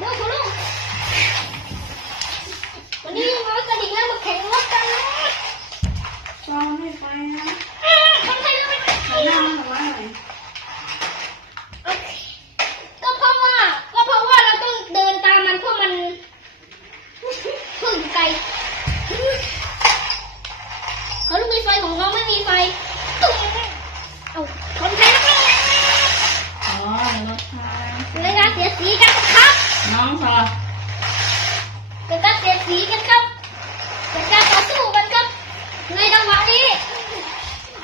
เดี๋ยวคุณลุงวันนี้มากันอีกแล้แข่งรถกันนะเราไม่ไปนะคนไทยราไม่ไปหันหน้ามาหน่อยโอเคก็เพราะว่าก็เพราะว่าเราต้องเดินตามมันเพราะมันเพิ่งไกลเขาลูกมีไฟของเขาไม่มีไฟตุ้มเอาคนไทยเราไม่ไอ๋อรถไฟเลยนะเสียสีกัน น้องสอดเกิดการเสียสีกันครับเกิดการต่อสู้กันครับ ในจังหวะนี้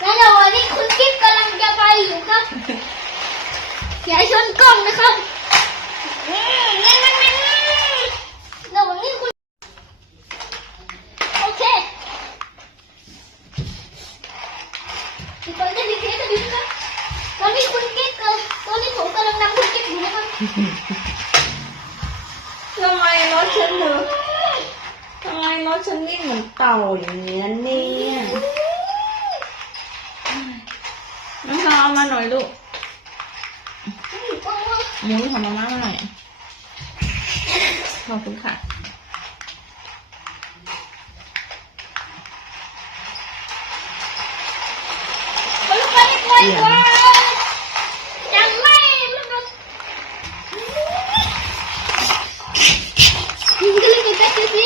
ในจังหวะนี้คุณกิ๊ฟกำลังจะไปอยู่ครับอย่าชนกล้องนะครับระหว่างนี้คุณโอเคอีกคนจะดีเทสจะดีครับตอนนี้คุณกิ๊ฟเกิดตอนนี้ผมกำลังนำคุณกิ๊ฟอยู่นะครับ ทำไมรถฉันเถอะทำไมรถฉันวิ่งเหมือนเต่าอย่างเงี้ยเนี่ยน้องสอดเอามาหน่อยลูกหมุนของมาม่ามาหน่อย ขอบคุณค่ะมั คุณ